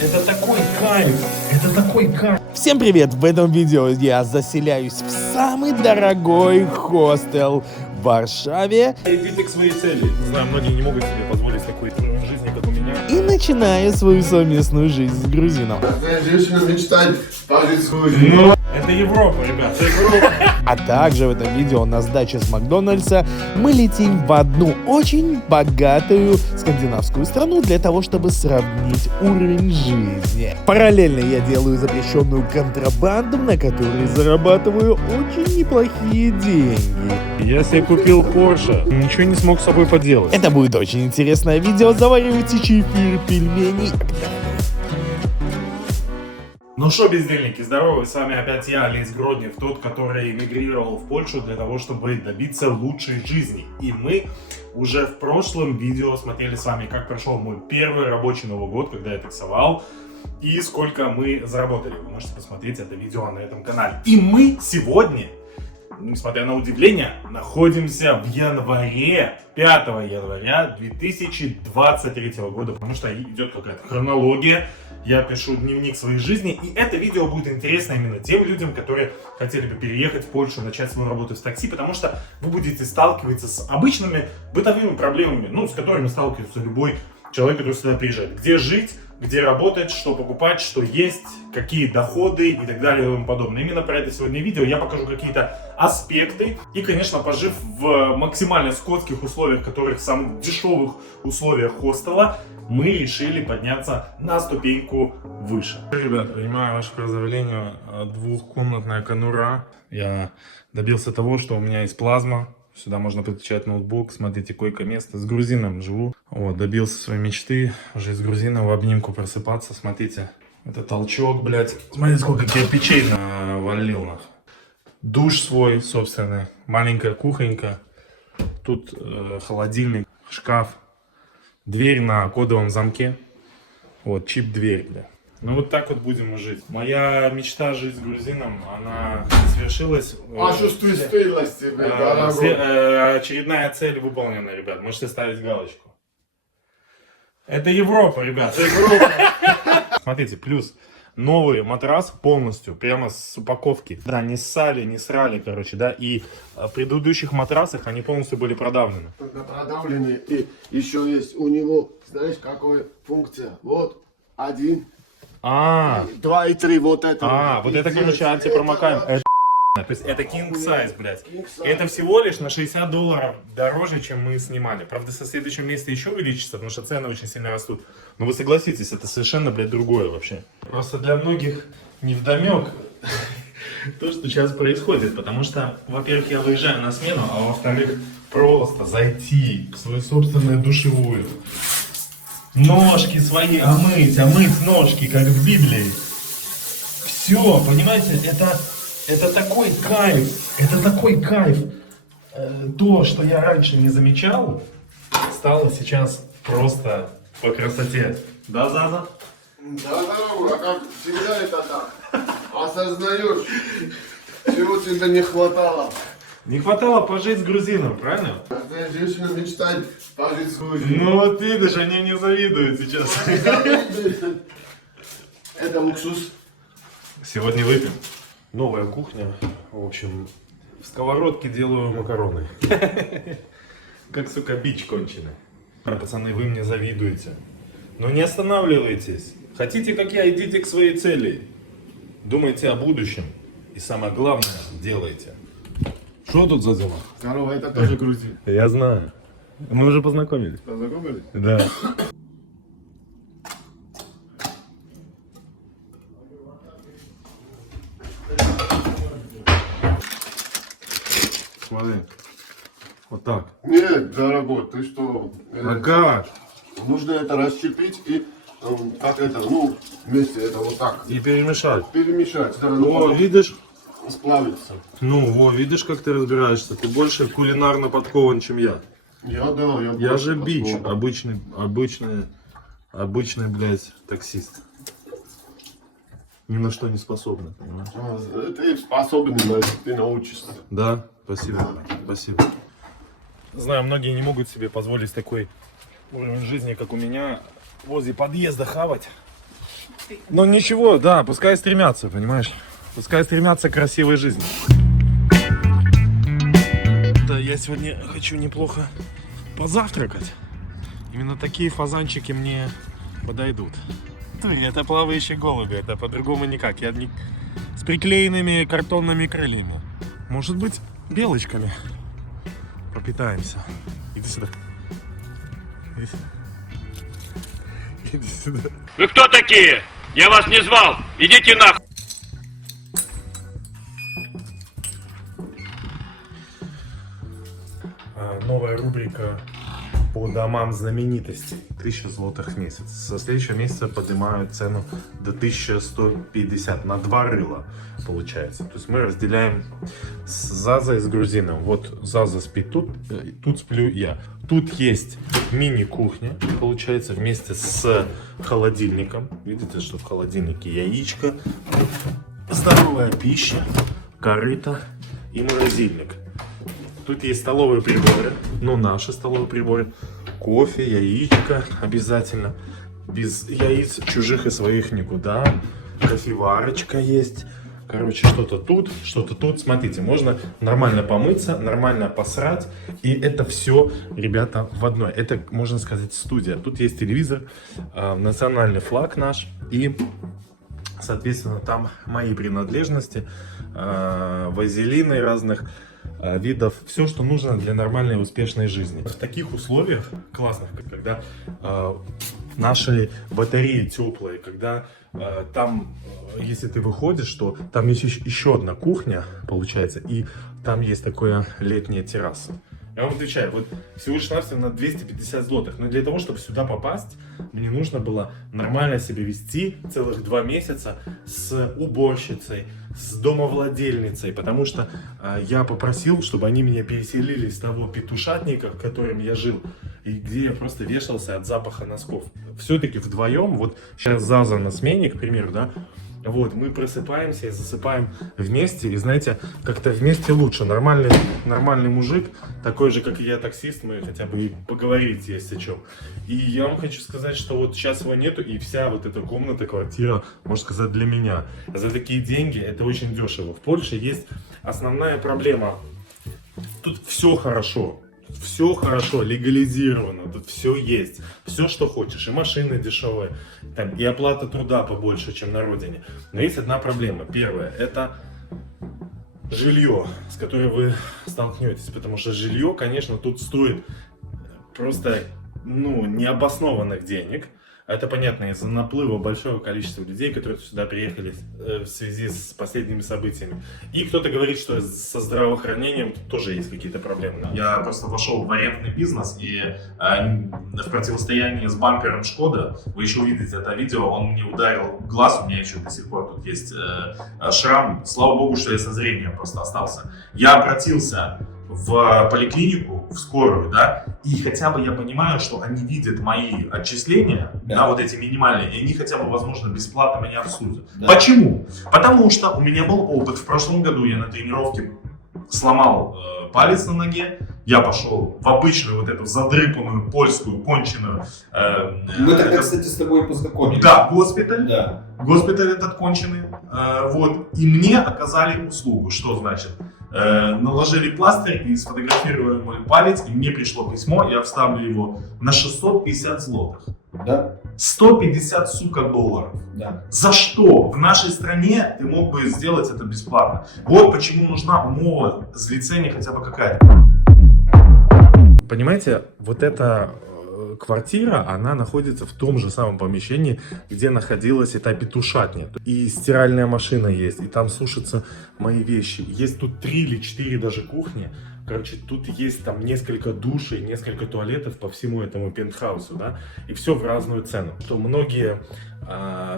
Это такой кайф, это такой кайф. Всем привет! В этом видео я заселяюсь в самый дорогой хостел в Варшаве. Идите к своей цели. Знаю, многие не могут себе позволить такой уровень жизни, как у меня. И начинаю свою совместную жизнь с грузином. Женщина мечтает пожить свою жизнь. Это Европа, ребят, это Европа. А также в этом видео на сдаче с Макдональдса мы летим в одну очень богатую скандинавскую страну для того, чтобы сравнить уровень жизни. Параллельно я делаю запрещенную контрабанду, на которой зарабатываю очень неплохие деньги. Я себе купил Porsche, ничего не смог с собой поделать. Это будет очень интересное видео. Заваривайте чефир, пельмени. Ну что, бездельники, здорово, с вами опять я, Олесь Гроднев, тот, который эмигрировал в Польшу для того, чтобы добиться лучшей жизни. И мы уже в прошлом видео смотрели с вами, как прошел мой первый рабочий Новый год, когда я таксовал, и сколько мы заработали. Вы можете посмотреть это видео на этом канале. И мы сегодня, несмотря на удивление, находимся в январе, 5 января 2023 года, потому что идет какая-то хронология. Я пишу дневник своей жизни, и это видео будет интересно именно тем людям, которые хотели бы переехать в Польшу, начать свою работу в такси, потому что вы будете сталкиваться с обычными бытовыми проблемами, с которыми сталкивается любой человек, который сюда приезжает. Где жить, где работать, что покупать, что есть, какие доходы и так далее и тому подобное. Именно про это сегодня видео. Я покажу какие-то аспекты. И, конечно, пожив в максимально скотских условиях, которых самых дешевых условиях хостела, мы решили подняться на ступеньку выше. Ребят, принимаю ваше поздравление. Двухкомнатная конура. Я добился того, что у меня есть плазма. Сюда можно подключать ноутбук. Смотрите, койко-место. С грузином живу. Вот, добился своей мечты. Уже с грузином в обнимку просыпаться. Смотрите, это толчок, блядь. Смотрите, сколько кирпичей навалил. Душ свой собственный. Маленькая кухонька. Тут холодильник, шкаф. Дверь на кодовом замке. Вот, чип-дверь, бля. Ну вот так вот будем мы жить. Моя мечта жить с грузином, она свершилась. Чувствую стыдность тебе, дорогой. Очередная цель выполнена, ребят. Можете ставить галочку. Это Европа, ребят, это Европа. Смотрите, плюс новый матрас полностью, прямо с упаковки. Да, не ссали, не срали, короче, да. И в предыдущих матрасах они полностью были продавлены. Только продавленный. И еще есть у него, знаешь, какая функция? Вот, 1, 2 и 3, вот это. Вот это, короче, антипромокаемый. То есть это king size, блядь. King size. Это всего лишь на $60 дороже, чем мы снимали. Правда, со следующем месяце еще увеличится, потому что цены очень сильно растут. Но вы согласитесь, это совершенно, блядь, другое вообще. Просто для многих невдомек то, что сейчас происходит. Потому что, во-первых, я выезжаю на смену, а во-вторых, просто зайти в свою собственную душевую. Ножки свои омыть ножки, как в Библии. Все, понимаете, это такой кайф. То, что я раньше не замечал, стало сейчас просто по красоте. Да, Заза? Да, дорогой, а как всегда это так. Осознаешь, чего тебе не хватало. Не хватало пожить с грузином, правильно? Каждая женщина мечтает пожить свою жизнь. Ну вот видишь, они мне завидуют сейчас. Это луксус. Сегодня выпьем. Новая кухня. В общем, в сковородке делаю макароны. Как, сука, бич конченый. Пацаны, вы мне завидуете. Но не останавливайтесь. Хотите, как я, идите к своей цели. Думайте о будущем. И самое главное, делайте. Что тут за дела? Здорово, это тоже грузин. Я знаю. Мы уже познакомились. Познакомились? Да. Смотри. Вот так. Нет, дорогой, ты что? Как? Нужно это расщепить и как это, вместе это вот так И перемешать. перемешать. Да, О, видишь? сплавится. Видишь, как ты разбираешься. Ты больше кулинарно подкован, чем я. Я же бич, обычный, блядь, таксист. Ни на что не способный, понимаешь? Ты способен, но ты научишься. Да, спасибо, спасибо. Знаю, многие не могут себе позволить такой уровень жизни, как у меня, возле подъезда хавать. Ну ничего, да, пускай стремятся, понимаешь? Пускай стремятся к красивой жизни. Да, я сегодня хочу неплохо позавтракать. Именно такие фазанчики мне подойдут. Это плавающие голуби, это по-другому никак. Я не... с приклеенными картонными крыльями. Может быть, белочками попитаемся. Иди сюда. Иди сюда. Иди сюда. Вы кто такие? Я вас не звал. Идите нахуй. Новая рубрика по домам знаменитостей. 1000 злотых в месяц. Со следующего месяца поднимают цену до 1150 на 2 рыла, получается. То есть мы разделяем с Зазой и с грузином. Вот Заза спит тут, тут сплю я. Тут есть мини-кухня, получается, вместе с холодильником. Видите, что в холодильнике яичко, здоровая пища, корыто и морозильник. Тут есть столовые приборы, ну наши столовые приборы. Кофе, яичко обязательно. Без яиц чужих и своих никуда. Кофеварочка есть. Короче, что-то тут, что-то тут. Смотрите, можно нормально помыться, нормально посрать. И это все, ребята, в одной. Это, можно сказать, студия. Тут есть телевизор, национальный флаг наш. И, соответственно, там мои принадлежности, вазелины разных видов, все, что нужно для нормальной успешной жизни. В таких условиях классных, когда наши батареи теплые, когда там, если ты выходишь, то там есть еще одна кухня, получается, и там есть такая летняя терраса. Я вам отвечаю, вот всего лишь навсего на 250 злотых. Но для того, чтобы сюда попасть, мне нужно было нормально себя вести целых 2 месяца с уборщицей, с домовладельницей. Потому что я попросил, чтобы они меня переселили из того петушатника, в котором я жил. И где я просто вешался от запаха носков. Все-таки вдвоем, вот сейчас Заза на смене, к примеру, да. Вот, мы просыпаемся и засыпаем вместе, и знаете, как-то вместе лучше. Нормальный мужик, такой же, как и я, таксист, мы хотя бы и поговорить есть о чем. И я вам хочу сказать, что вот сейчас его нету, и вся вот эта комната, квартира, можно сказать, для меня. За такие деньги это очень дешево. В Польше есть основная проблема. Тут все хорошо. Все хорошо, легализировано, тут все есть, все, что хочешь, и машины дешевые, там, и оплата труда побольше, чем на родине. Но есть одна проблема. Первая, это жилье, с которой вы столкнетесь, потому что жилье, конечно, тут стоит просто, ну, необоснованных денег. Это понятно из-за наплыва большого количества людей, которые сюда приехали в связи с последними событиями. И кто-то говорит, что со здравоохранением тоже есть какие-то проблемы. Я просто вошел в арендный бизнес, и в противостоянии с бампером Шкода, вы еще увидите это видео, он мне ударил в глаз, у меня еще до сих пор тут есть шрам. Слава богу, что я со зрением просто остался. Я обратился в поликлинику, в скорую, да, и хотя бы я понимаю, что они видят мои отчисления, да, вот эти минимальные, и они хотя бы, возможно, бесплатно меня обслужат. Да. Почему? Потому что у меня был опыт. В прошлом году я на тренировке сломал палец на ноге, я пошел в обычную вот эту задрыпанную польскую конченую... Мы тогда, кстати, с тобой познакомились. Да, госпиталь. Да. Госпиталь этот конченый. Вот. И мне оказали услугу. Что значит? Наложили пластырь и сфотографировали мой палец, и мне пришло письмо, я вставлю его на 650 злотых. Да. 150, сука, долларов. Да. За что? В нашей стране ты мог бы сделать это бесплатно. Вот почему нужна умова злицения хотя бы какая-то. Понимаете, вот эта квартира, она находится в том же самом помещении, где находилась эта петушатня. И стиральная машина есть, и там сушатся мои вещи. Есть тут 3 или 4 даже кухни. Короче, тут есть там несколько душей, несколько туалетов по всему этому пентхаусу, да, и все в разную цену. Что многие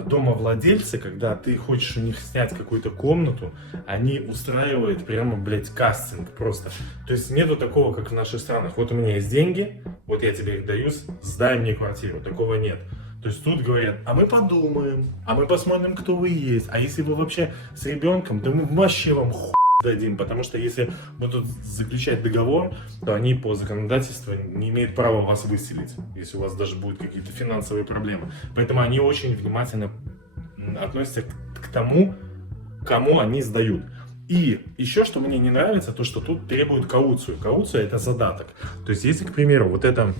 домовладельцы, когда ты хочешь у них снять какую-то комнату, они устраивают прямо, блядь, кастинг просто. То есть нету такого, как в наших странах. Вот у меня есть деньги, вот я тебе их даю, сдай мне квартиру. Такого нет. То есть тут говорят, а мы подумаем, а мы посмотрим, кто вы есть. А если вы вообще с ребенком, то мы вообще вам хуй дадим, потому что если будут заключать договор, то они по законодательству не имеют права вас выселить, если у вас даже будут какие-то финансовые проблемы. Поэтому они очень внимательно относятся к тому, кому они сдают. И еще, что мне не нравится, то, что тут требуют кауцию. Кауция — это задаток. То есть, если, к примеру, вот эта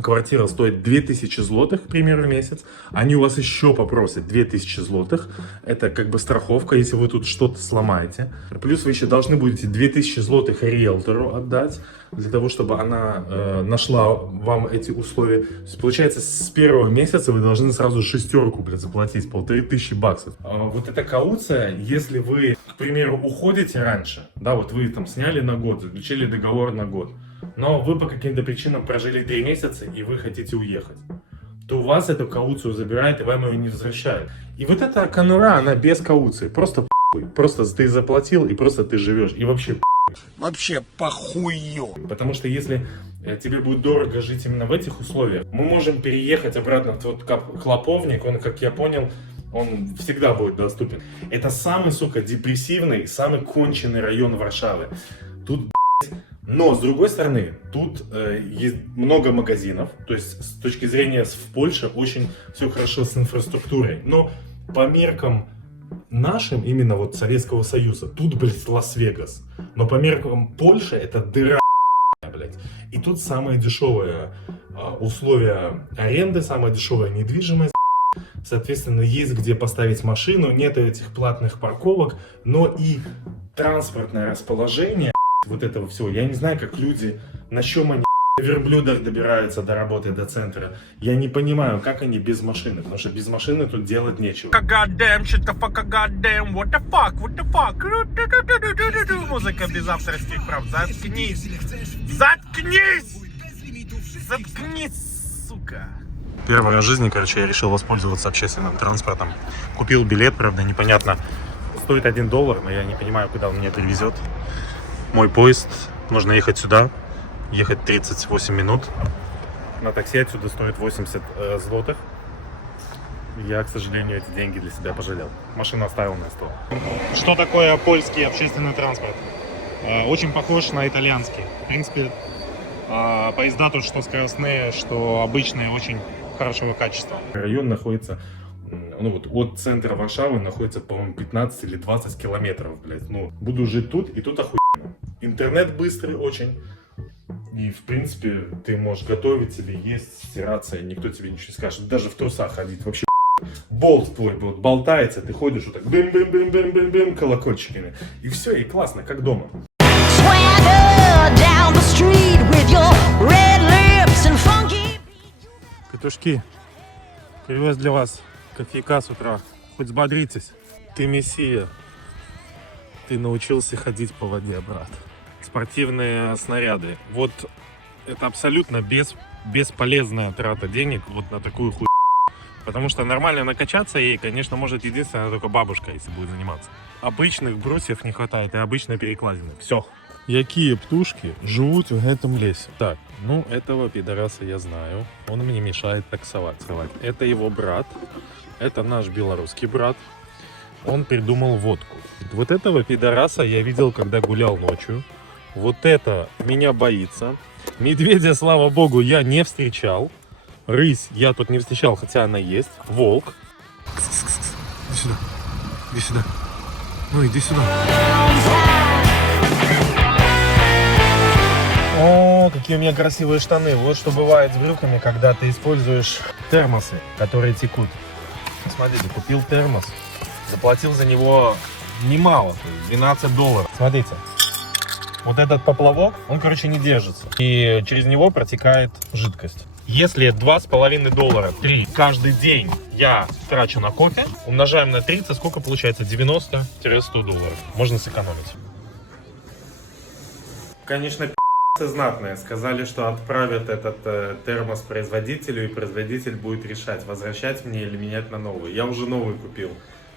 квартира стоит 2000 злотых, к примеру, в месяц, они у вас еще попросят 2000 злотых. Это как бы страховка, если вы тут что-то сломаете. Плюс вы еще должны будете 2000 злотых риэлтору отдать, для того, чтобы она нашла вам эти условия. То есть, получается, с первого месяца вы должны сразу шестерку, блядь, заплатить, 1500 баксов. Вот эта кауция, если вы, к примеру, уходите раньше, да, вот вы там сняли на год, заключили договор на год, но вы по каким-то причинам прожили 3 месяца и вы хотите уехать, то у вас эту кауцию забирают и вам ее не возвращают. И вот эта конура, она без кауции, просто похуй. Просто ты заплатил и просто ты живешь. И вообще Вообще похую. Потому что если тебе будет дорого жить именно в этих условиях, мы можем переехать обратно в тот Клоповник, он, как я понял, он всегда будет доступен. Это самый, сука, депрессивный, самый конченый район Варшавы. Тут, но, с другой стороны, тут есть много магазинов, то есть с точки зрения в Польше очень все хорошо с инфраструктурой. Но по меркам нашим, именно вот Советского Союза, тут, блядь, Лас-Вегас. Но по меркам Польши это дыра, блядь. И тут самые дешевые условия аренды, самая дешевая недвижимость. Соответственно, есть где поставить машину, нет этих платных парковок, но и транспортное расположение вот этого всего. Я не знаю, как люди, на чем они на верблюдах добираются до работы, до центра. Я не понимаю, как они без машины, потому что без машины тут делать нечего. Goddamn, shit the fuck, goddamn, what the fuck. Музыка без авторских прав. Заткнись. Заткнись! Заткнись, сука. Первый раз в жизни, короче, я решил воспользоваться общественным транспортом. Купил билет, правда, непонятно. Стоит $1, но я не понимаю, куда он меня привезет. Мой поезд, нужно ехать сюда. Ехать 38 минут. На такси отсюда стоит 80 злотых. Я, к сожалению, эти деньги для себя пожалел. Машину оставил на стол. Что такое польский общественный транспорт? Очень похож на итальянский. В принципе, поезда тут что скоростные, что обычные, очень хорошего качества. Район находится, ну вот от центра Варшавы находится, по-моему, 15 или 20 километров, блядь. Ну, буду жить тут, и тут охуенно. Интернет быстрый очень. И, в принципе, ты можешь готовить себе, есть, стираться, и никто тебе ничего не скажет. Даже в трусах ходить вообще. Болт твой болтается, ты ходишь вот так бим-бим-бим-бим-бим-бим колокольчиками. И все, и классно, как дома. Петушки, привез для вас кофейка с утра. Хоть взбодритесь. Ты мессия. Ты научился ходить по воде, брат. Спортивные снаряды. Вот это абсолютно бесполезная трата денег вот на такую хуйню. Потому что нормально накачаться ей, конечно, может единственная только бабушка, если будет заниматься. Обычных брусьев не хватает и обычной перекладины. Все. Какие птушки живут в этом лесе? Так, ну этого пидораса я знаю. Он мне мешает таксовать. Это его брат. Это наш белорусский брат. Он придумал водку. Вот этого пидораса я видел, когда гулял ночью. Вот это меня боится. Медведя, слава богу, я не встречал. Рысь я тут не встречал, хотя она есть. Волк. Иди сюда. Иди сюда. Ну, иди сюда. О, какие у меня красивые штаны. Вот что бывает с брюками, когда ты используешь термосы, которые текут. Смотрите, купил термос. Заплатил за него немало, $12. Смотрите. Вот этот поплавок, он, короче, не держится. И через него протекает жидкость. Если $2,5, 3 каждый день я трачу на кофе, умножаем на 30, сколько получается? $90-100. Можно сэкономить. Конечно, знатные. Сказали, что отправят этот термос производителю, и производитель будет решать, возвращать мне или менять на новый. Я уже новый купил.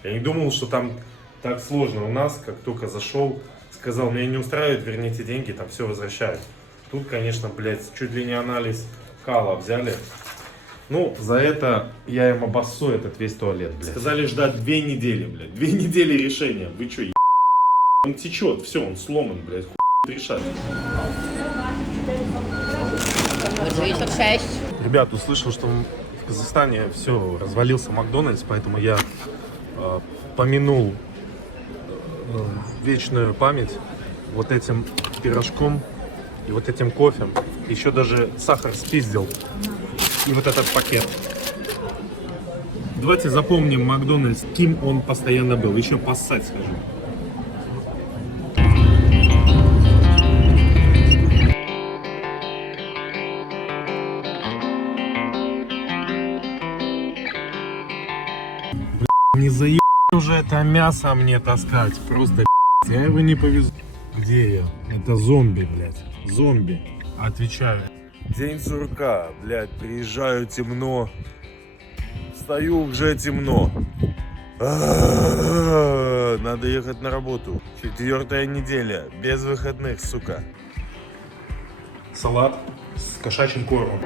Я не думал, что там так сложно. У нас, как только зашел, сказал, меня не устраивает, верните деньги, там все возвращают. Тут, конечно, блядь, чуть ли не анализ кала взяли. Ну, за это я им обоссу этот весь туалет, блядь. Сказали ждать 2 недели, блядь. 2 недели решения. Вы что, он течет, все, он сломан, блядь, хуй решать. Ребят, услышал, что в Казахстане все, развалился Макдональдс, поэтому я помянул вечную память вот этим пирожком и вот этим кофе. Еще даже сахар спиздил. И вот этот пакет. Давайте запомним Макдональдс, кем он постоянно был. Еще поссать скажу. Не заеб уже это мясо мне таскать. Просто я его не повезу. Где я? Это зомби, блядь. Зомби. Отвечаю. День сурка, блядь, приезжаю темно. Встаю, уже темно. Надо ехать на работу. 4-я неделя, без выходных, сука. Салат с кошачьим кормом.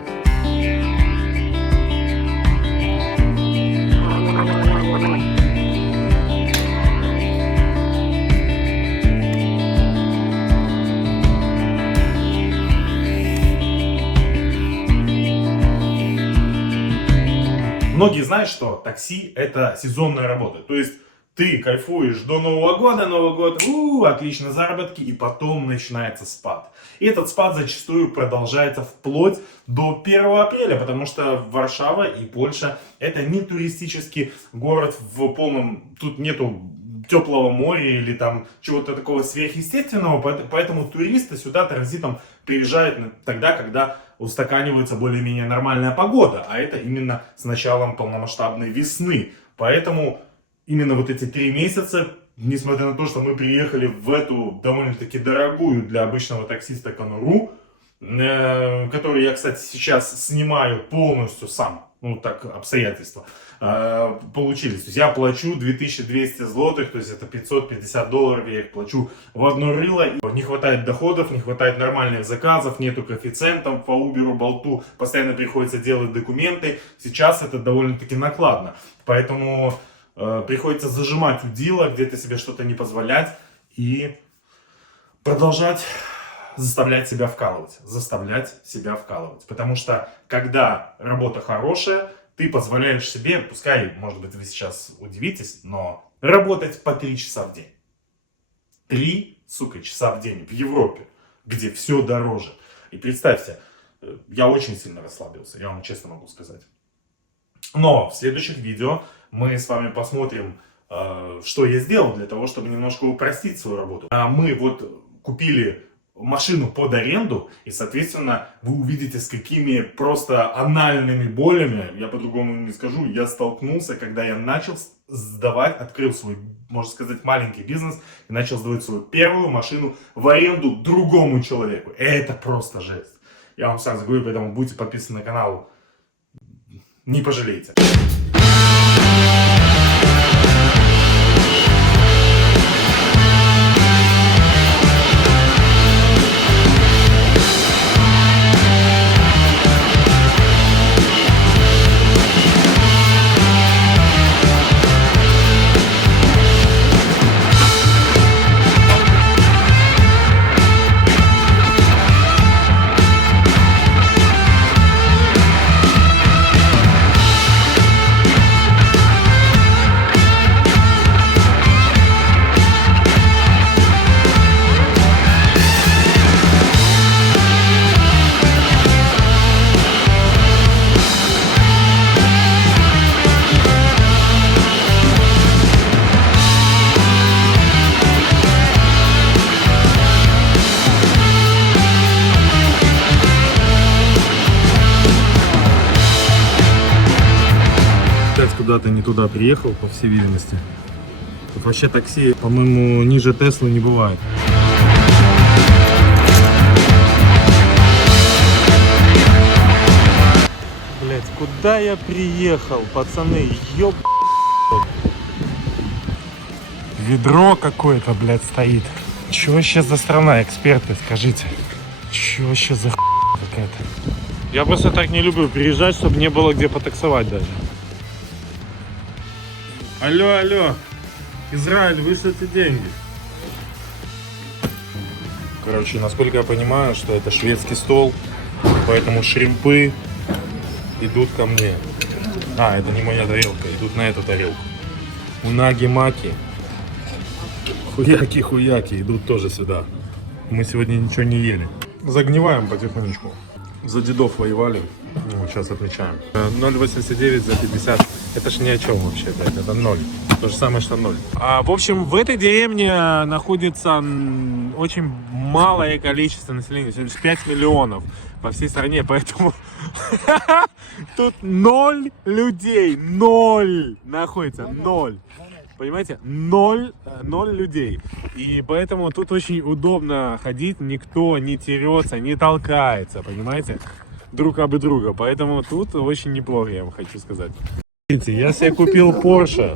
Многие знают, что такси — это сезонная работа. То есть ты кайфуешь до Нового года, Новый год, отличные заработки, и потом начинается спад. И этот спад зачастую продолжается вплоть до 1 апреля, потому что Варшава и Польша — это не туристический город в полном... Тут нету теплого моря или там чего-то такого сверхъестественного, поэтому туристы сюда транзитом приезжают тогда, когда устаканивается более-менее нормальная погода, а это именно с началом полномасштабной весны. Поэтому именно вот эти 3 месяца, несмотря на то, что мы приехали в эту довольно-таки дорогую для обычного таксиста конуру, которую я, кстати, сейчас снимаю полностью сам, ну так обстоятельства получились. То есть я плачу 2200 злотых, то есть это $550, я их плачу в одно рыло. Не хватает доходов, не хватает нормальных заказов, нету коэффициентов по Uber, Болту, постоянно приходится делать документы. Сейчас это довольно-таки накладно, поэтому приходится зажимать удила, где-то себе что-то не позволять и продолжать заставлять себя вкалывать. Потому что когда работа хорошая, ты позволяешь себе, пускай, может быть, вы сейчас удивитесь, но работать по 3 часа в день. 3, часа в день в Европе, где все дороже. И представьте, я очень сильно расслабился, я вам честно могу сказать. Но в следующих видео мы с вами посмотрим, что я сделал для того, чтобы немножко упростить свою работу. Мы вот купили машину под аренду, и, соответственно, вы увидите, с какими просто анальными болями, я по-другому не скажу, я столкнулся, когда я начал сдавать, открыл свой, можно сказать, маленький бизнес, и начал сдавать свою первую машину в аренду другому человеку. Это просто жесть. Я вам сразу говорю, поэтому будьте подписаны на канал, не пожалеете. Куда-то не туда приехал, по всей видимости. Тут вообще такси, по-моему, ниже Теслы не бывает. Блять, куда я приехал, пацаны? Ёб... Ведро какое-то, блядь, стоит. Чё вообще за страна, эксперты, скажите? Чё вообще за какая-то? Я просто так не люблю приезжать, чтобы не было где потаксовать даже. Алло, Израиль, вышлите деньги. Короче, насколько я понимаю, что это шведский стол, поэтому шримпы идут ко мне. А, это не моя тарелка, идут на эту тарелку. Унаги-маки. Хуяки-хуяки идут тоже сюда. Мы сегодня ничего не ели. Загниваем потихонечку. За дедов воевали. Вот сейчас отмечаем. 0,89 за 50. Это ж ни о чем вообще, блядь. Это 0. То же самое, что 0. В общем, в этой деревне находится очень малое количество населения. Всего лишь 5 миллионов по всей стране. Поэтому тут 0 людей. 0 находится. 0. Понимаете? 0 людей. И поэтому тут очень удобно ходить. Никто не терется, не толкается. Понимаете? Друг об друга. Поэтому тут очень неплохо, я вам хочу сказать. Видите, я себе купил Porsche.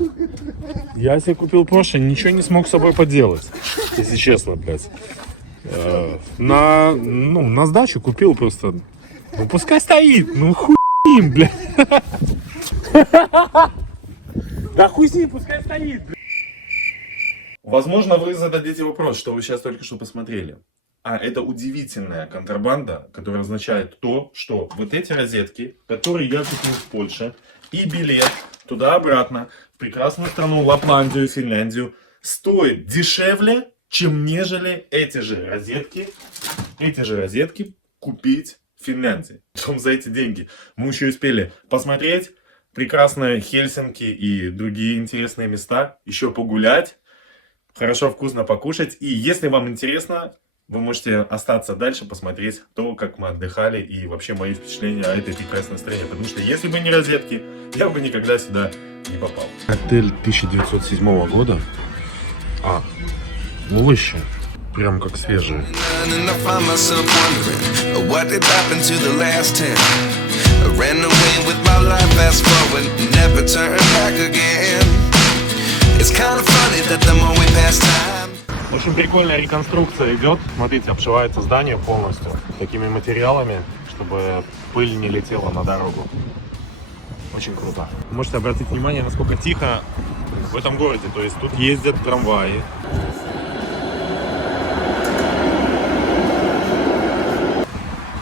Ничего не смог с собой поделать. Если честно, блядь. На сдачу купил просто. Ну пускай стоит. Ну хуй им, блядь. Да хуй с ним, пускай стоит. Возможно, вы зададите вопрос, что вы сейчас только что посмотрели. А это удивительная контрабанда, которая означает то, что вот эти розетки, которые я купил в Польше, и билет туда-обратно в прекрасную страну Лапландию, Финляндию, стоит дешевле, чем нежели эти же розетки купить в Финляндии. Причем за эти деньги мы еще успели посмотреть прекрасные Хельсинки и другие интересные места, еще погулять, хорошо вкусно покушать. И если вам интересно, вы можете остаться дальше, посмотреть то, как мы отдыхали и вообще мои впечатления о этой прекрасной стране. Потому что если бы не розетки, я бы никогда сюда не попал. Отель 1907 года. Овощи. Прям как свежие. Очень прикольная реконструкция идет. Смотрите, обшивается здание полностью такими материалами, чтобы пыль не летела на дорогу. Очень круто. Вы можете обратить внимание, насколько тихо в этом городе. То есть тут ездят трамваи.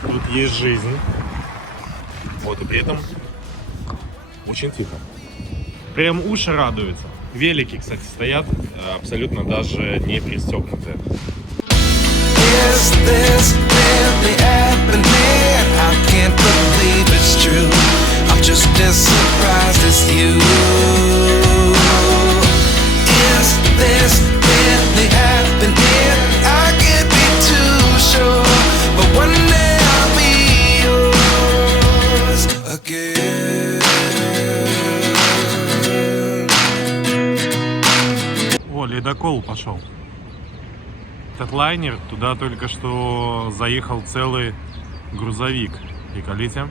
Тут есть жизнь. Вот, и при этом очень тихо. Прям уши радуются. Велики, кстати, стоят абсолютно даже не пристегнутые. Ледокол пошел. Этот лайнер, туда только что заехал целый грузовик. Приколите.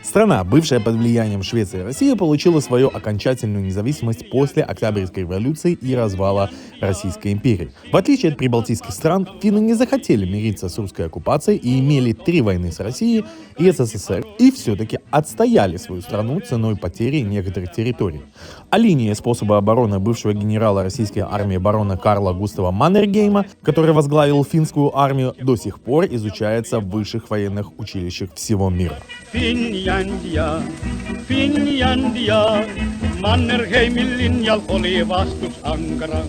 Страна, бывшая под влиянием Швеции и России, получила свою окончательную независимость после Октябрьской революции и развала Российской империи. В отличие от прибалтийских стран, финны не захотели мириться с русской оккупацией и имели 3 войны с Россией и СССР, и все-таки отстояли свою страну ценой потери некоторых территорий. А линия способа обороны бывшего генерала российской армии барона Карла Густава Маннергейма, который возглавил финскую армию, до сих пор изучается в высших военных училищах всего мира. Finlandia, Mannerheimin linjal oli vastusankara.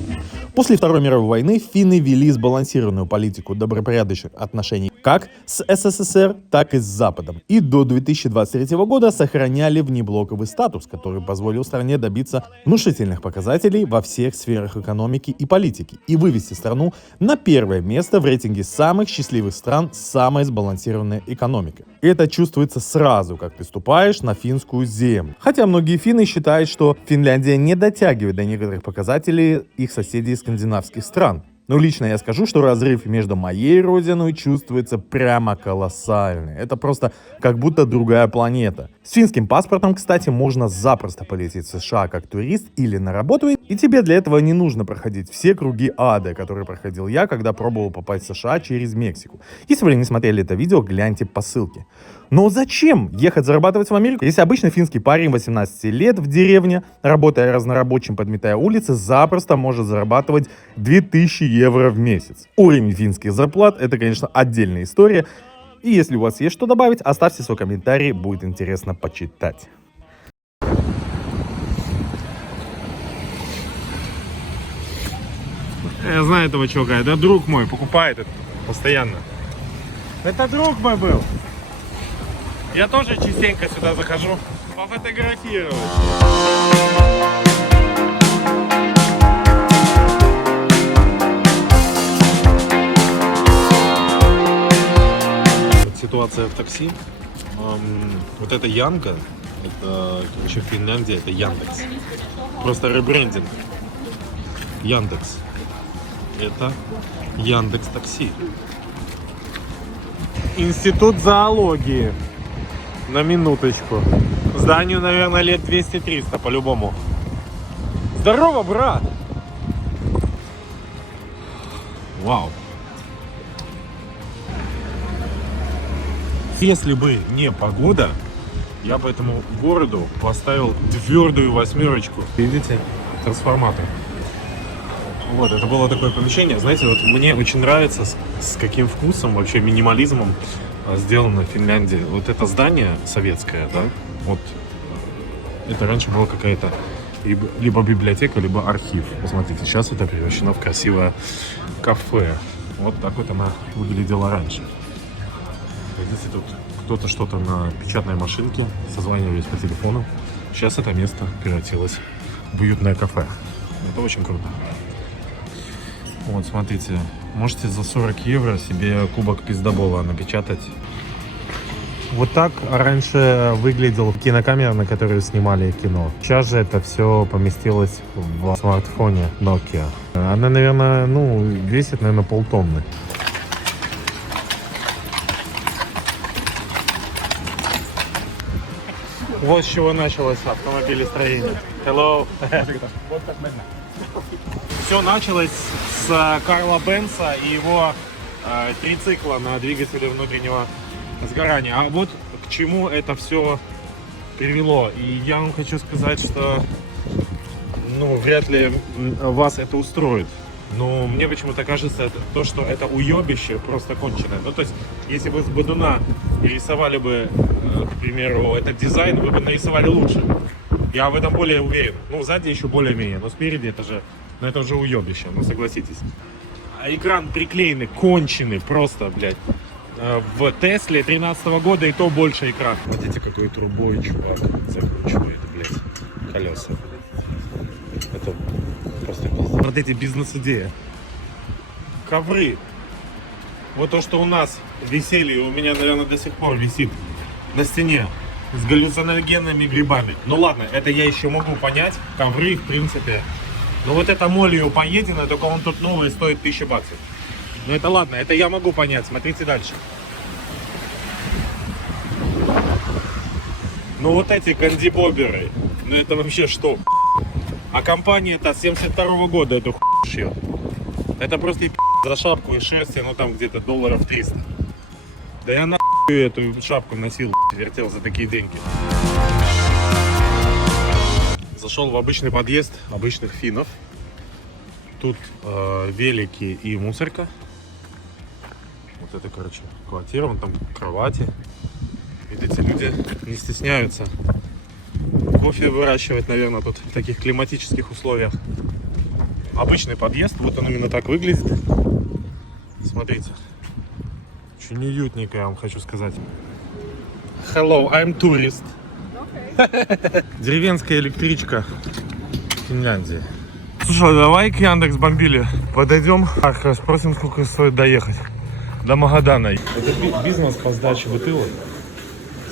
После Второй мировой войны финны вели сбалансированную политику добропорядочных отношений как с СССР, так и с Западом. И до 2023 года сохраняли внеблоковый статус, который позволил стране добиться внушительных показателей во всех сферах экономики и политики и вывести страну на 1-е место в рейтинге самых счастливых стран с самой сбалансированной экономикой. И это чувствуется сразу, как ты ступаешь на финскую землю. Хотя многие финны считают, что Финляндия не дотягивает до некоторых показателей их соседей из скандинавских стран. Но лично я скажу, что разрыв между моей родиной чувствуется прямо колоссальный. Это просто как будто другая планета. С финским паспортом, кстати, можно запросто полететь в США как турист или на работу, и тебе для этого не нужно проходить все круги ада, которые проходил я, когда пробовал попасть в США через Мексику. Если вы не смотрели это видео, гляньте по ссылке. Но зачем ехать зарабатывать в Америку, если обычный финский парень 18 лет в деревне, работая разнорабочим, подметая улицы, запросто может зарабатывать 2000 евро в месяц? Уровень финских зарплат — это, конечно, отдельная история. И если у вас есть что добавить, оставьте свой комментарий, будет интересно почитать. Я знаю этого чувака, это друг мой, покупает это постоянно. Это друг мой был. Я тоже частенько сюда захожу пофотографировать. Ситуация в такси. Вот эта Янка, это, короче, в Финляндии это Яндекс. Просто ребрендинг. Яндекс. Это Яндекс Такси. Институт зоологии. На минуточку. Зданию, наверное, лет 200-300 по-любому. Здорово, брат! Вау. Если бы не погода, я бы этому городу поставил твердую 8. Видите? Трансформатор. Вот, это было такое помещение. Знаете, вот мне очень нравится, с каким вкусом, вообще минимализмом сделано в Финляндии. Вот это здание советское, да, вот это раньше была какая-то либо библиотека, либо архив. Посмотрите, сейчас это превращено в красивое кафе. Вот так вот она выглядела раньше. Видите, тут кто-то что-то на печатной машинке, созванивались по телефону. Сейчас это место превратилось в уютное кафе. Это очень круто. Вот, смотрите, можете за 40 евро себе кубок пиздобола напечатать. Вот так раньше выглядел кинокамера, на которую снимали кино. Сейчас же это все поместилось в смартфоне Nokia. Она, наверное, весит, наверное, полтонны. Вот с чего началось автомобилестроение. Hello. Все началось с Карла Бенца и его трицикла на двигателе внутреннего сгорания. А вот к чему это все привело. И я вам хочу сказать, что вряд ли вас это устроит. Но мне почему-то кажется, то, что это уебище просто конченое. То есть, если бы с Бодуна рисовали бы, к примеру, этот дизайн, вы бы нарисовали лучше. Я в этом более уверен. Сзади еще более-менее, но спереди это уже уебище, согласитесь. А экран приклеенный, конченый просто, блядь. В Тесле 13-го года и то больше экран. Смотрите, какой трубой чувак закручивает, блядь, колеса. Это просто пиздец. Смотрите, бизнес-идея. Ковры. Вот то, что у нас висели, у меня, наверное, до сих пор висит на стене с галлюциногенными грибами. Ладно, это я еще могу понять. Ковры, в принципе. Но вот это молью поедено, только он тут новый стоит 1000 баксов. Но это ладно, это я могу понять. Смотрите дальше. Вот эти кандибоберы. Это вообще что? А компания-то 72-го года эту хуйню шьет. Это просто за шапку и шерсти, там где-то долларов 300. Да я нахуй эту шапку носил, вертел за такие деньги. Зашел в обычный подъезд обычных финнов. Тут велики и мусорка. Вот это, короче, квартира, вон там кровати. Видите, люди не стесняются кофе выращивать, наверное, тут в таких климатических условиях. Обычный подъезд, вот он именно так выглядит. Смотрите. Очень уютненько, я вам хочу сказать. Hello, I'm tourist. Okay. Деревенская электричка в Финляндии. Слушай, давай к Яндекс.Бомбиле подойдем, спросим, сколько стоит доехать до Магадана. Это бизнес по сдаче бутылок.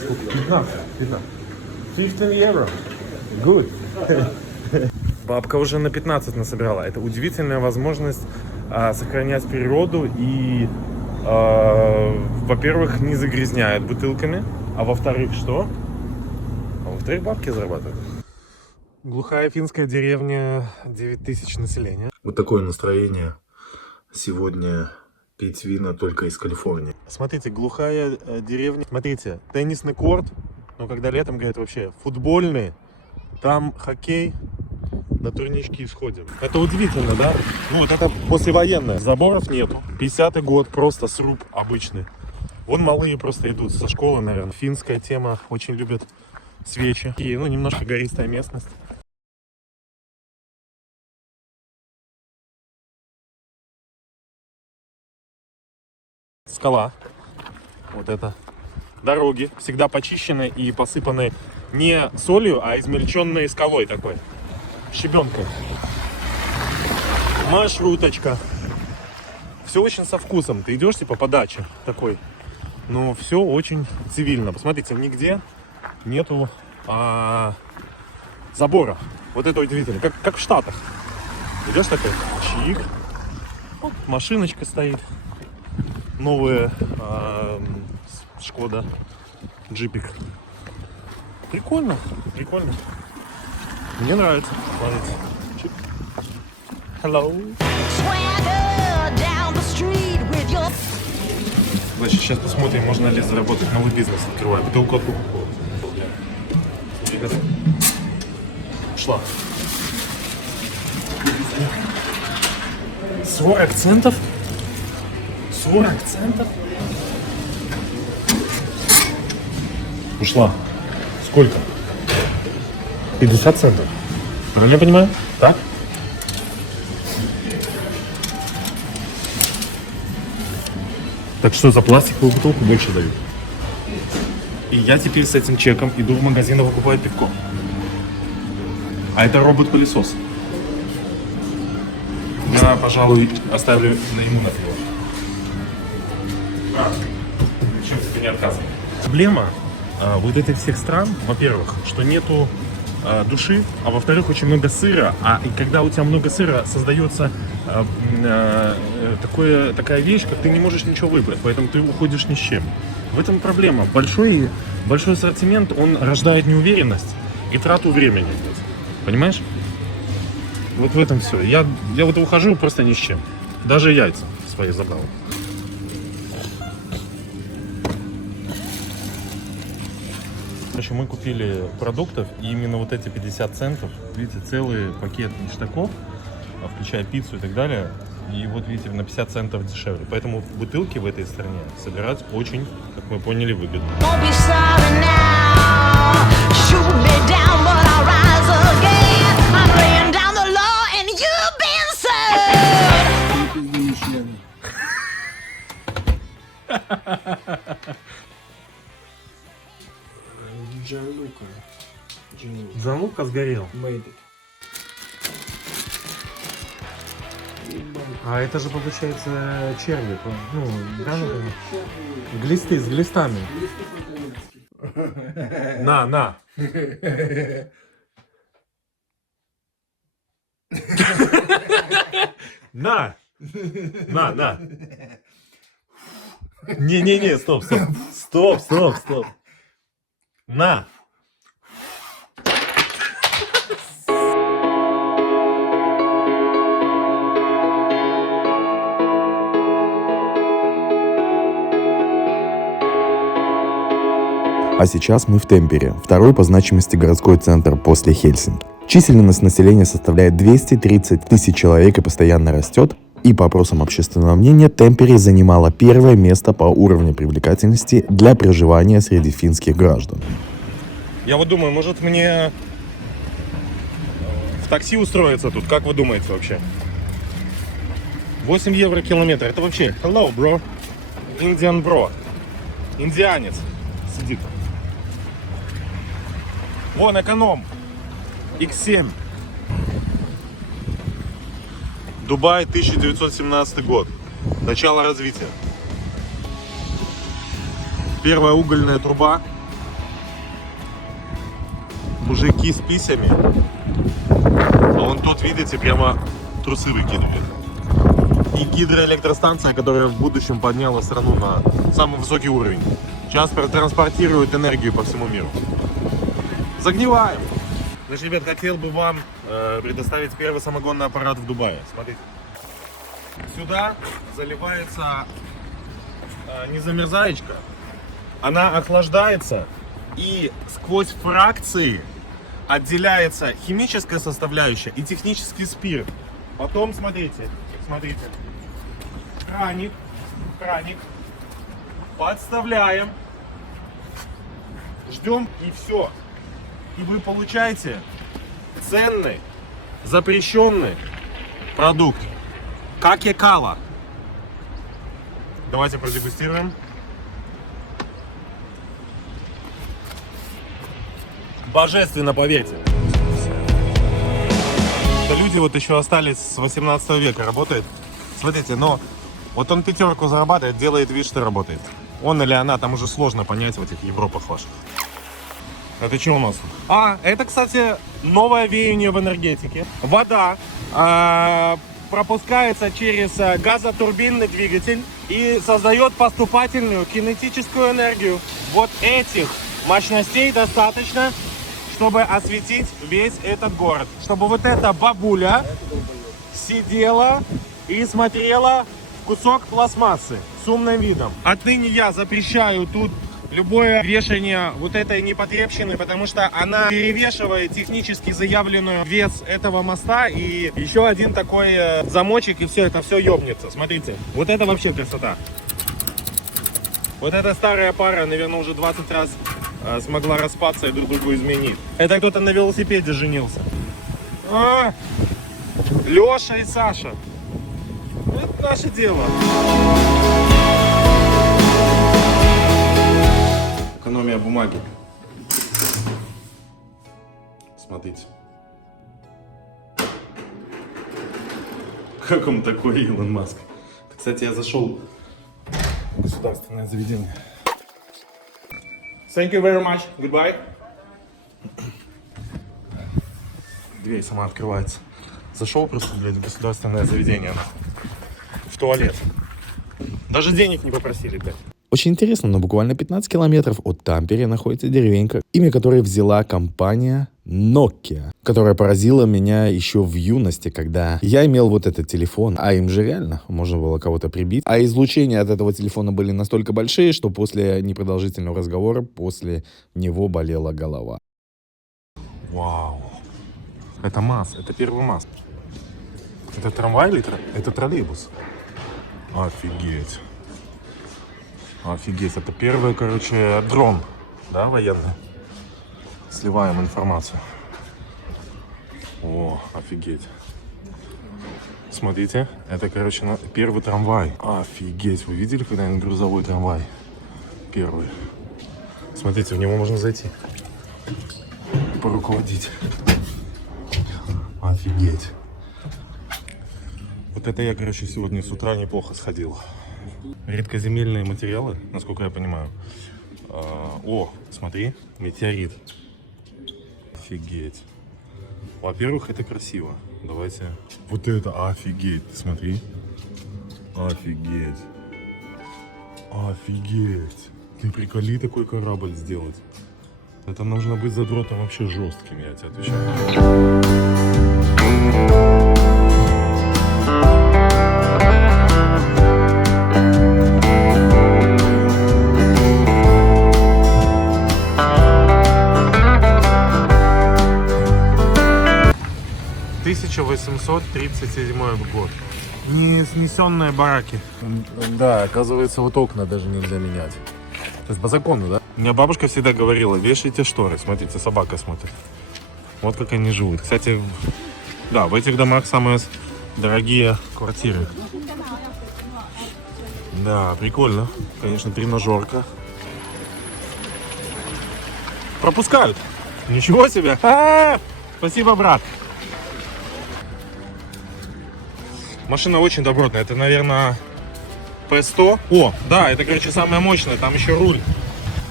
Сколько? 15. 15 евро. Good. Бабка уже на 15 насобирала. Это удивительная возможность сохранять природу и, во-первых, не загрязняет бутылками, а во-вторых, что? А во-вторых, бабки зарабатывают. Глухая финская деревня, 9000 населения. Вот такое настроение сегодня пить вина только из Калифорнии. Смотрите, глухая деревня. Смотрите, теннисный корт, когда летом, говорят, вообще футбольный, там хоккей, на турнички сходим. Это удивительно, да? Вот это послевоенное. Заборов нету. 50-й год, просто сруб обычный. Вон малые просто идут со школы, наверное. Финская тема, очень любят свечи. И, немножко гористая местность. скала. Вот это. Дороги всегда почищены и посыпаны не солью, а измельченной скалой такой. Щебенкой. Маршруточка. Все очень со вкусом. Ты идешь типа по даче такой. Но все очень цивильно. Посмотрите, нигде нету забора. Вот это удивительно. Как в Штатах. Идешь такой, чик. Вот, машиночка стоит. Новая Шкода. Джипик. Прикольно. Прикольно. Мне нравится. Смотрите. Чик. Hello. Значит, сейчас посмотрим, можно ли заработать новый бизнес. Открываем бутылку от Кока-Колы. Ребята. Ушла. 40 центов? 40 центов? Ушла. Сколько? 50 центов. Правильно я понимаю? Так? Так что за пластиковую бутылку больше дают. И я теперь с этим чеком иду в магазин и покупаю пивко. А это робот-пылесос. Я, пожалуй, оставлю на ему на пиво. Чем тебе не отказываю? Проблема вот этих всех стран, во-первых, что нету души, а во-вторых, очень много сыра. И когда у тебя много сыра, создается такая вещь, как ты не можешь ничего выбрать, поэтому ты уходишь ни с чем. В этом проблема. Большой ассортимент, он рождает неуверенность и трату времени. Понимаешь? Вот в этом все. Я вот ухожу просто ни с чем. Даже яйца свои забрал. Короче, мы купили продуктов, и именно вот эти 50 центов, видите, целый пакет ништяков, включая пиццу и так далее, и вот видите, на 50 центов дешевле. Поэтому бутылки в этой стране собирать очень, как мы поняли, выгодно. Джанлука сгорел. А это же получается черви, ну, глисты с глистами. На. На. Не, стоп. На. А сейчас мы в Темпере, второй по значимости городской центр после Хельсинки. Численность населения составляет 230 тысяч человек и постоянно растет. И по опросам общественного мнения, Темпере занимала первое место по уровню привлекательности для проживания среди финских граждан. Я вот думаю, может мне в такси устроиться тут? Как вы думаете вообще? 8 евро километр. Это вообще... Hello, bro. Indian bro. Индианец сидит. Вон эконом. X7. Дубай, 1917 год. Начало развития. Первая угольная труба. Мужики с писями. А вон тут, видите, прямо трусы выкидывают. И гидроэлектростанция, которая в будущем подняла страну на самый высокий уровень. Сейчас транспортирует энергию по всему миру. Загниваем! Значит, ребят, хотел бы вам предоставить первый самогонный аппарат в Дубае. Смотрите. Сюда заливается незамерзаечка. Она охлаждается, и сквозь фракции отделяется химическая составляющая и технический спирт. Потом, смотрите. Краник. Подставляем. Ждем, и все. И вы получаете ценный, запрещенный продукт. Какекала. Давайте продегустируем. Божественно, поверьте. Что люди вот еще остались с 18 века, работает. Смотрите, но вот он 5 зарабатывает, делает вид, что работает. Он или она, там уже сложно понять в этих Европах ваших. Это что у нас? Это, кстати, новое веяние в энергетике. Вода пропускается через газотурбинный двигатель и создает поступательную кинетическую энергию. Вот этих мощностей достаточно, чтобы осветить весь этот город. Чтобы вот эта бабуля сидела и смотрела в кусок пластмассы с умным видом. Отныне я запрещаю тут любое вешание вот этой непотребщины, потому что она перевешивает технически заявленную вес этого моста. И еще один такой замочек, и все, это все ёбнется. Смотрите, вот это вообще красота. Вот эта старая пара, наверное, уже 20 раз смогла распаться и друг другу изменить. Это кто-то на велосипеде женился. Леша и Саша. Это наше дело. Экономия бумаги. Смотрите. Как он такой, Илон Маск? Кстати, я зашел в государственное заведение. Thank you very much. Goodbye. Дверь сама открывается. Зашел просто, блядь, в государственное заведение. В туалет. Даже денег не попросили, блядь. Очень интересно, но буквально 15 километров от Тампере находится деревенька, имя которой взяла компания Nokia, которая поразила меня еще в юности, когда я имел вот этот телефон, а им же реально можно было кого-то прибить. А излучения от этого телефона были настолько большие, что после непродолжительного разговора после него болела голова. Вау. Это МАЗ, это первый МАЗ. Это трамвай или это троллейбус? Офигеть. Офигеть, это первый, короче, дрон, да, военный. Сливаем информацию. О, офигеть. Смотрите, это, короче, первый трамвай. Офигеть, вы видели когда-нибудь грузовой трамвай? Первый. Смотрите, в него можно зайти. Поруководить. Офигеть. Вот это я, короче, сегодня с утра неплохо сходил. Редкоземельные материалы, насколько я понимаю. О, смотри, метеорит. Офигеть. Во-первых, это красиво. Давайте. Вот это, офигеть, смотри. Офигеть. Офигеть. Ты приколи такой корабль сделать. Это нужно быть задротом вообще жестким, я тебе отвечаю. 1837 год. Не снесенные бараки. Да, оказывается, вот окна даже нельзя менять. То есть по закону, да? У меня бабушка всегда говорила, вешайте шторы. Смотрите, собака смотрит. Вот как они живут. Кстати, да, в этих домах самые дорогие квартиры. Да, прикольно. Конечно, тренажерка. Пропускают. Ничего себе. Спасибо, брат. Машина очень добротная. Это, наверное, P100. О, да, это, короче, самая мощная. Там еще руль.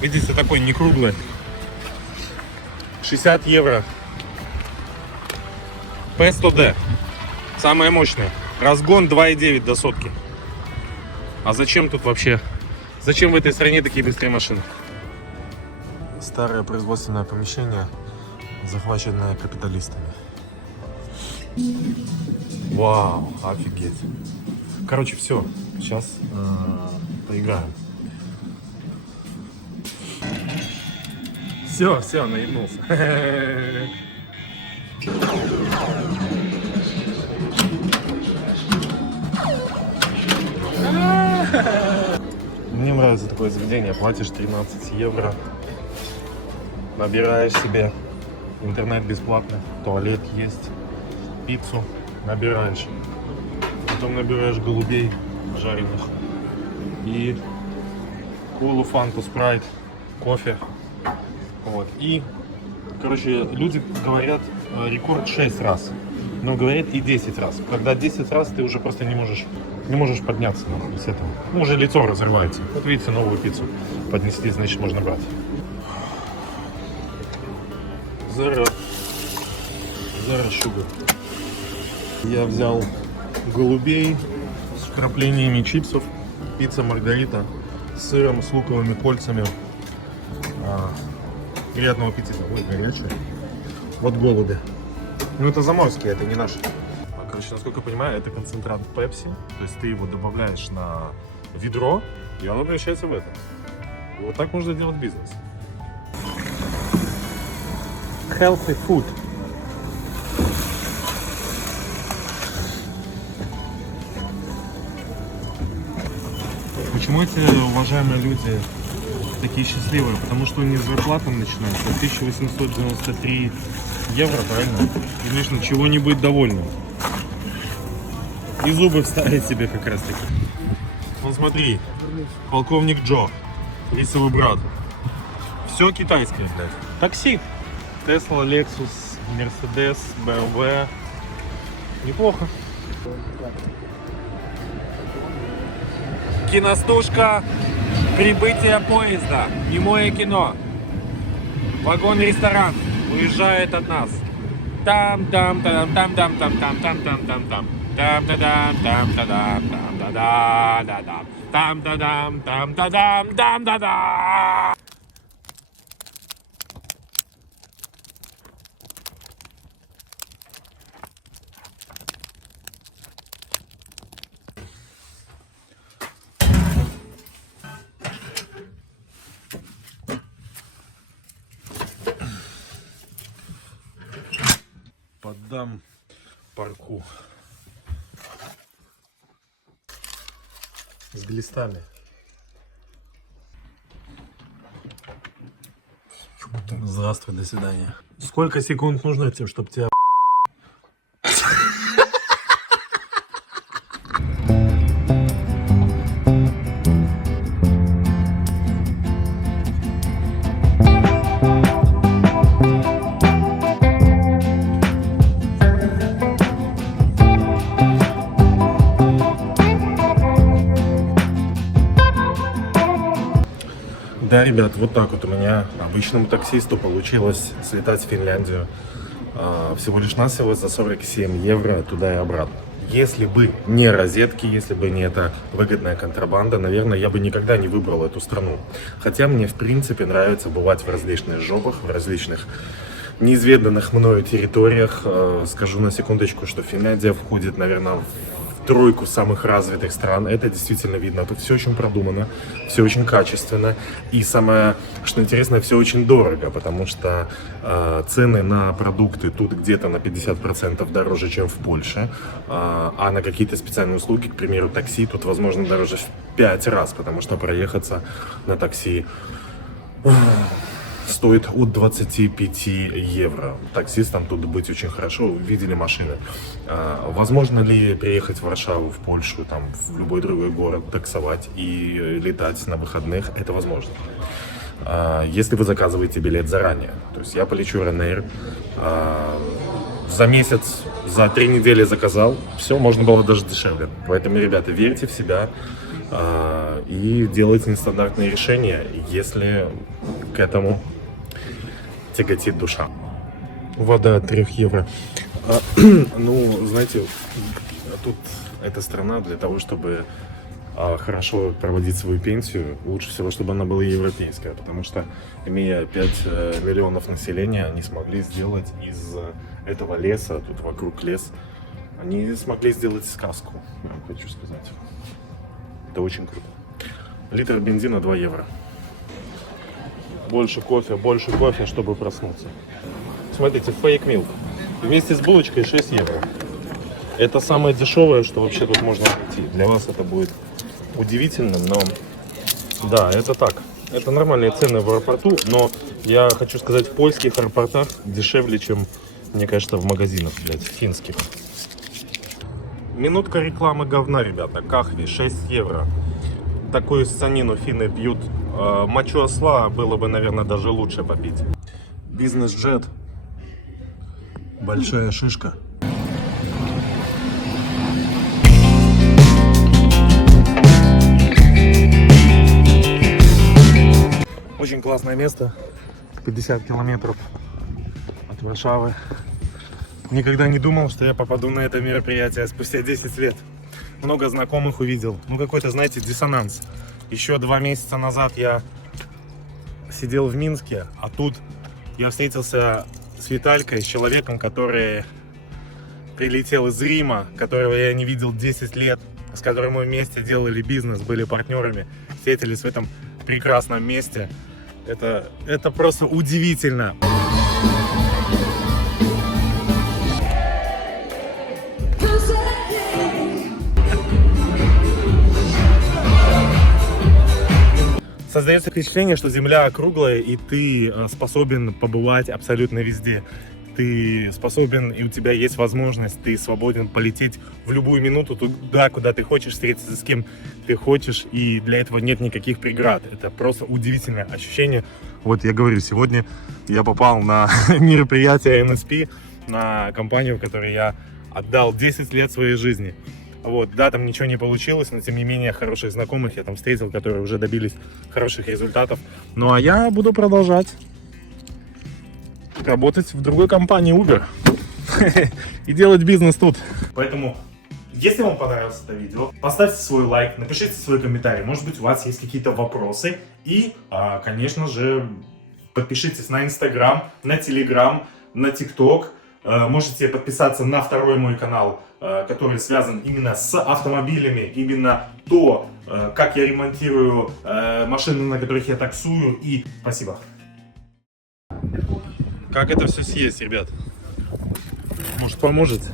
Видите, такой не круглый. 60 евро. P100D. Самая мощная. Разгон 2,9 до сотки. А зачем тут вообще? Зачем в этой стране такие быстрые машины? Старое производственное помещение, захваченное капиталистами. Вау, офигеть. Короче, все. Сейчас поиграем. Все, наебнулся. Мне нравится такое заведение. Платишь 13 евро. Набираешь себе интернет бесплатно, туалет есть, пиццу набираешь. Потом набираешь голубей жареных. и колу, фанту, спрайт, кофе. Вот. И, короче, люди говорят рекорд 6 раз, но говорят и 10 раз. Когда 10 раз ты уже просто не можешь подняться с этого. Ну, уже лицо разрывается. Вот видите, новую пиццу поднесли, значит, можно брать. Zero sugar. Я взял голубей с вкраплениями чипсов, пицца маргарита с сыром, с луковыми кольцами. Приятного аппетита. Ой, горячие. Вот голуби. Ну это заморские, это не наши. Короче, насколько я понимаю, это концентрат Пепси. То есть ты его добавляешь на ведро, и оно превращается в это. И вот так можно делать бизнес. Healthy food. Почему эти уважаемые люди такие счастливые? Потому что у них зарплата начинается 1893 евро, правильно? И нужно чего-нибудь довольным. И зубы вставить себе как раз таки. Ну смотри, полковник Джо, рисовый брат. Все китайское, блядь. Такси. Тесла, Lexus, Mercedes, BMW. Неплохо. Киностушка. Прибытие поезда. Немое кино. Вагон-ресторан уезжает от нас. Там-там-там-там-там-там-там-там-там-там. Там-да-дам-там-да-дам-там-да-да-да-дам. Там-да-дам-там-да-дам-там-да-да. Поддам парку с глистами. Здравствуй, до свидания. Сколько секунд нужно, чтобы тебя... Да, ребят, вот так вот у меня, обычному таксисту, получилось слетать в Финляндию всего лишь навсего за 47 евро туда и обратно. Если бы не розетки, если бы не эта выгодная контрабанда, наверное, я бы никогда не выбрал эту страну. Хотя мне, в принципе, нравится бывать в различных жопах, в различных неизведанных мною территориях. Скажу на секундочку, что Финляндия входит, наверное, в тройку самых развитых стран. Это действительно видно. Тут все очень продумано, все очень качественно. И самое, что интересно, все очень дорого, потому что цены на продукты тут где-то на 50% дороже, чем в Польше. А на какие-то специальные услуги, к примеру, такси, тут, возможно, дороже в 5 раз, потому что проехаться на такси стоит от 25 евро. Таксистам тут быть очень хорошо, видели машины. Возможно ли приехать в Варшаву, в Польшу, там, в любой другой город, таксовать и летать на выходных? Это возможно. Если вы заказываете билет заранее. То есть я полечу Ryanair, за месяц, за 3 недели заказал, все, можно было даже дешевле. Поэтому, ребята, верьте в себя и делайте нестандартные решения, если к этому тяготит душа. Вода от 3 евро. Ну, знаете, тут эта страна для того, чтобы хорошо проводить свою пенсию, лучше всего, чтобы она была европейская, потому что, имея 5 миллионов населения, они смогли сделать из этого леса, тут вокруг лес, они смогли сделать сказку, я вам хочу сказать. Это очень круто. Литр бензина 2 евро. Больше кофе, чтобы проснуться. Смотрите, фейк милк. Вместе с булочкой 6 евро. Это самое дешевое, что вообще тут можно найти. Для вас это будет удивительным, но да, это так. Это нормальные цены в аэропорту, но я хочу сказать, в польских аэропортах дешевле, чем, мне кажется, в магазинах, блядь, финских. Минутка рекламы говна, ребята. Кахви 6 евро. такую ссанину финны пьют. Мочу осла было бы, наверное, даже лучше попить. Бизнес-джет. Большая шишка. Очень классное место. 50 километров от Варшавы. Никогда не думал, что я попаду на это мероприятие спустя 10 лет. Много знакомых увидел. Ну, какой-то, знаете, диссонанс. Еще 2 месяца назад я сидел в Минске, а тут я встретился с Виталькой, с человеком, который прилетел из Рима, которого я не видел 10 лет, с которым мы вместе делали бизнес, были партнерами, встретились в этом прекрасном месте. Это просто удивительно. Создается впечатление, что Земля круглая, и ты способен побывать абсолютно везде. Ты способен, и у тебя есть возможность, ты свободен полететь в любую минуту туда, куда ты хочешь, встретиться с кем ты хочешь, и для этого нет никаких преград. Это просто удивительное ощущение. Вот я говорю, сегодня я попал на мероприятие MSP, на компанию, в которой я отдал 10 лет своей жизни. Вот, да, там ничего не получилось, но тем не менее хороших знакомых я там встретил, которые уже добились хороших результатов. Ну а я буду продолжать работать в другой компании Uber и делать бизнес тут. Поэтому, если вам понравилось это видео, поставьте свой лайк, напишите свой комментарий. Может быть, у вас есть какие-то вопросы. И, конечно же, подпишитесь на Instagram, на Telegram, на TikTok. Можете подписаться на второй мой канал, который связан именно с автомобилями, именно то, как я ремонтирую машины, на которых я таксую. И спасибо. Как это все съесть, ребят? Может, поможете?